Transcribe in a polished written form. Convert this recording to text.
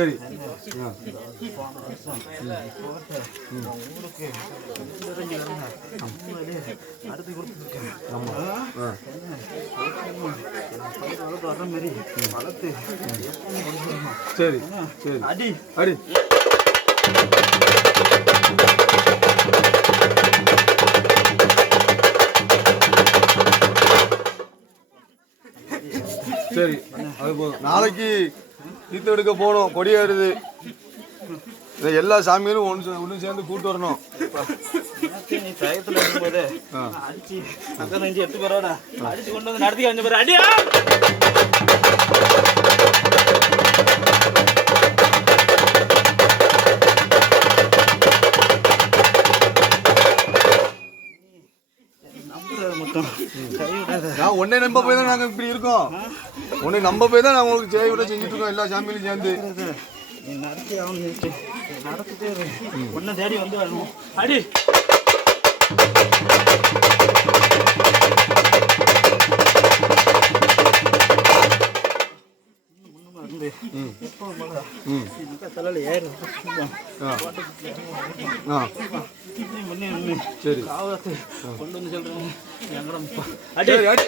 சரி ஊருக்கு அடுத்து கொடுத்துருக்கேன். வர மாதிரி வளர்த்து சரி சரி அடி அடி சரி அது போதும். நாளைக்கு தீர்த்தம் எடுக்க போகணும். கொடியேறுது. இதை எல்லா சாமிகளும் ஒன்று சேர்ந்து கூட்டு வரணும். நீ டயத்தில் இருக்கும்போது அடிச்சு அங்கே நெஞ்சு எடுத்து போறோட அடிச்சு கொண்டு வந்து நடத்தி கொஞ்சம் பேர் அடியா நான் உன்னை நம்ப போய் தான் நாங்கள் இப்படி இருக்கோம். உன்னை நம்ப போய் தான் நாங்கள் உங்களுக்கு செய்ய விட செஞ்சுட்டு இருக்கோம். எல்லா சாமியிலும் சேர்ந்து நீ நடத்தி ஆகணும். நடத்திட்டே ஒன்னும் தேடி வந்து வரணும். அடி தலையில ஏறு சரி காவத்து கொண்டு வந்து சொல்றேன். அடி அடி